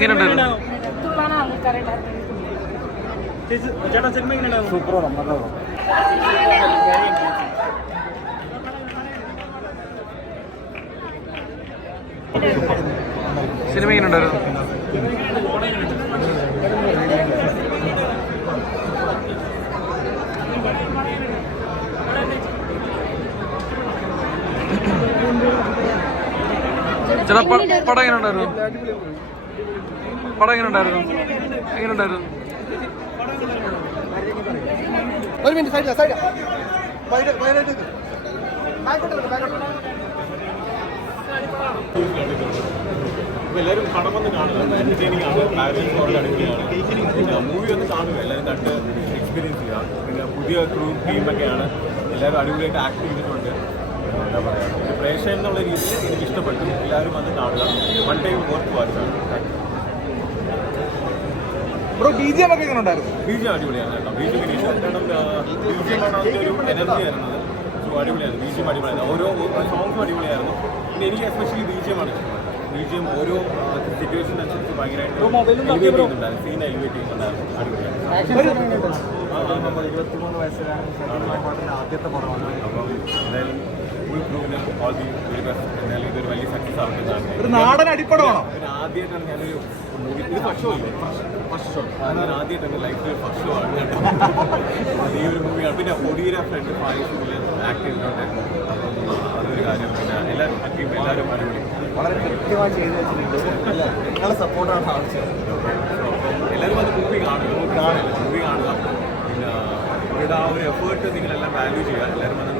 എങ്ങനെയുണ്ടായിരുന്നു? Super. Cinema എങ്ങനെയുണ്ടായിരുന്നു? ചേട്ടാ പടം എങ്ങനെയുണ്ടായിരുന്നു? പടം എങ്ങനെയുണ്ടായിരുന്നു? എങ്ങനെയുണ്ടായിരുന്നു? ഒരു മിനിറ്റ് സൈഡിലാ സൈഡിലാ എല്ലാവരും പടം വന്ന് കാണുന്നത് എൻ്റർടൈനിങ് ആണ്. പാരൻസ് കുറേ അടിപൊളിയാണ്. മൂവി ഒന്ന് കാണുക, എല്ലാവരും കണ്ട് എക്സ്പീരിയൻസ് ചെയ്യുക. പിന്നെ പുതിയ ക്രൂ ടീമൊക്കെയാണ്, എല്ലാവരും അടിപൊളിയായിട്ട് ആക്ട് ചെയ്തിട്ടുണ്ട്. എന്താ പറയുക, പ്രേക്ഷകൻ എന്നുള്ള രീതിയിൽ എനിക്ക് ഇഷ്ടപ്പെട്ടു. എല്ലാവരും വന്ന് കാണുക. വൺ ടൈം വർത്ത് വാച്ചാണ്. ബ്രോ BGM ഒക്കെ എങ്ങനെ ഉണ്ടായിരുന്നു? BGM അടിപൊളിയാണ് കേട്ടോ. BGM BGMാണ് അതിൻ്റെ ഒരു എനർജി ആയിരുന്നത്. സോ അടിപൊളിയാണ്. BGM അടിപൊളിയായിരുന്നു. ഓരോ സോങ്സും അടിപൊളിയായിരുന്നു. പിന്നെ എനിക്ക് എസ്പെഷ്യലി BGMാണ് ഇഷ്ടം. BGM ഓരോ സിറ്റുവേഷനനുസരിച്ച് ഭയങ്കരമായിട്ട് എലിവേറ്റ് ചെയ്യുന്നുണ്ടായിരുന്നു. സീൻ എലിവേറ്റ് ചെയ്യുന്നുണ്ടായിരുന്നു. അടിപൊളിയാണ്. 23 വയസ്സിലാണ് ആദ്യത്തെ പടമാണ്. അപ്പം എന്തായാലും ഫുൾ ക്രൂവിന് ഓൾ ദി വെരി ബെസ്റ്റ്. എന്തായാലും ഇതൊരു വലിയ സക്സസ് ആവുന്നതാണ്. ഒരു നാടൻ അടിപ്പടമാണോ? ആദ്യമായിട്ടാണ് ഞാനൊരു മൂവി, ഇത് ഫസ്റ്റ് ഷോ ഇല്ലേ, ഫസ്റ്റ് ഷോ, ഞാൻ ആദ്യമായിട്ടാണ് ലൈഫിൽ ഫസ്റ്റ് ഷോ ആണ് ഈ ഒരു മൂവിയാണ്. പിന്നെ ഒടിയുടെ ഫ്രണ്ട് ഫായിസിൽ ആക്ട് ചെയ്തിട്ടുണ്ടായിരുന്നു. അപ്പം അതൊരു കാര്യം. പിന്നെ എല്ലാവരും അടിപൊളി, വളരെ കൃത്യമായി ചെയ്തു വെച്ചിട്ടുണ്ട്. നിങ്ങളുടെ സപ്പോർട്ടാണ് ആവശ്യം. എല്ലാവരും അത് മൂവി കാണുക. പിന്നെ ഇവിടെ ആ ഒരു എഫേർട്ട് നിങ്ങളെല്ലാം വാല്യൂ ചെയ്യുക. എല്ലാവരും വന്ന്